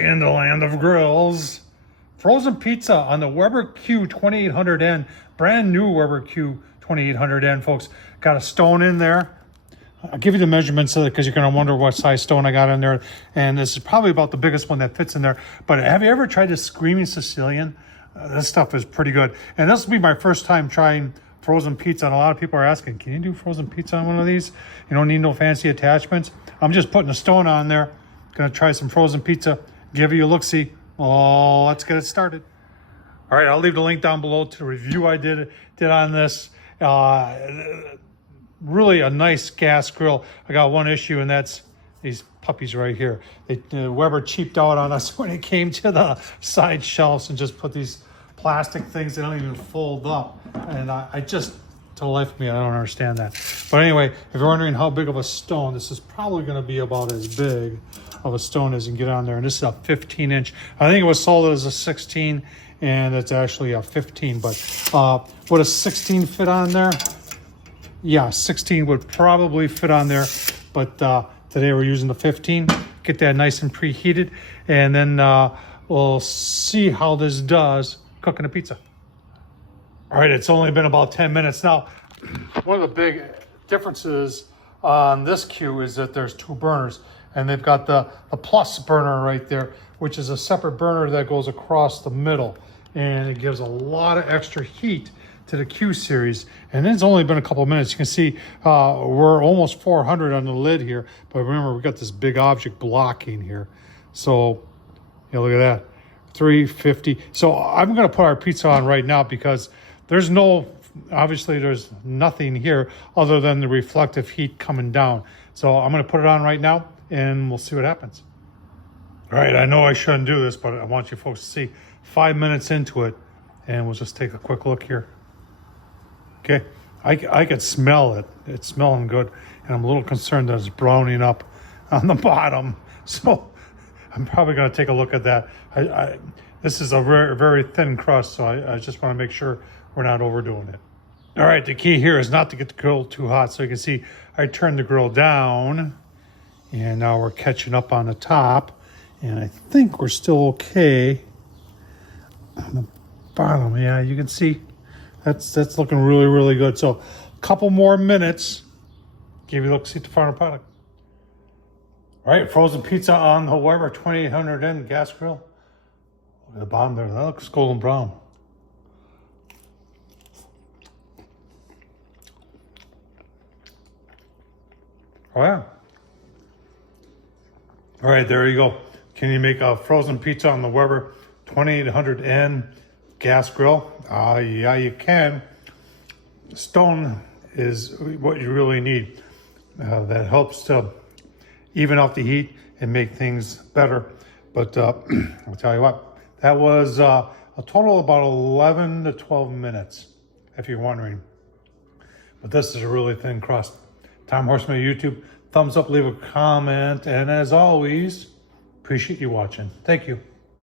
in the land of grills. Frozen pizza on the Weber Q2800N, brand new Weber Q2800N, folks. Got a stone in there. I'll give you the measurements of it because you're going to wonder what size stone I got in there. And this is probably about the biggest one that fits in there. But have you ever tried this Screaming Sicilian? This stuff is pretty good. And this will be my first time trying frozen pizza. And a lot of people are asking, can you do frozen pizza on one of these? You don't need no fancy attachments. I'm just putting a stone on there. Going to try some frozen pizza. Give you a look-see. Oh, let's get it started. All right, I'll leave the link down below to the review I did on this. Really a nice gas grill. I got one issue, and that's these puppies right here. Weber cheaped out on us when it came to the side shelves and just put these plastic things that don't even fold up. And I just, to the life of me, I don't understand that. But anyway, if you're wondering how big of a stone, this is probably going to be about as big of a stone as you can get on there. And this is a 15-inch. I think it was sold as a 16, and it's actually a 15. But would a 16 fit on there? Yeah, 16 would probably fit on there. But today we're using the 15. Get that nice and preheated. And then we'll see how this does cooking a pizza. All right, it's only been about 10 minutes. Now, one of the big differences on this Q is that there's two burners. And they've got the plus burner right there, which is a separate burner that goes across the middle. And it gives a lot of extra heat to the Q series. And it's only been a couple of minutes. You can see we're almost 400 on the lid here. But remember, we've got this big object blocking here. So, yeah, look at that. 350. So I'm going to put our pizza on right now because there's obviously there's nothing here other than the reflective heat coming down. So I'm going to put it on right now, and we'll see what happens. All right, I know I shouldn't do this, but I want you folks to see 5 minutes into it, and we'll just take a quick look here. Okay, I could smell it. It's smelling good, and I'm a little concerned that it's browning up on the bottom. So I'm probably going to take a look at that. This is a very, very thin crust, so I just want to make sure we're not overdoing it. All right, the key here is not to get the grill too hot. So you can see I turned the grill down, and now we're catching up on the top. And I think we're still okay on the bottom. Yeah, you can see that's looking really, really good. So a couple more minutes. Give you a look, see the final product. All right, frozen pizza on the Weber 2800N gas grill. Look at the bottom there. That looks golden brown. Oh, yeah. All right, there you go. Can you make a frozen pizza on the Weber 2800N gas grill? Yeah, you can. Stone is what you really need. That helps to even out the heat and make things better. But I'll tell you what, that was a total of about 11 to 12 minutes, if you're wondering. But this is a really thin crust. Tom Horsman, YouTube. Thumbs up, leave a comment. And as always, appreciate you watching. Thank you.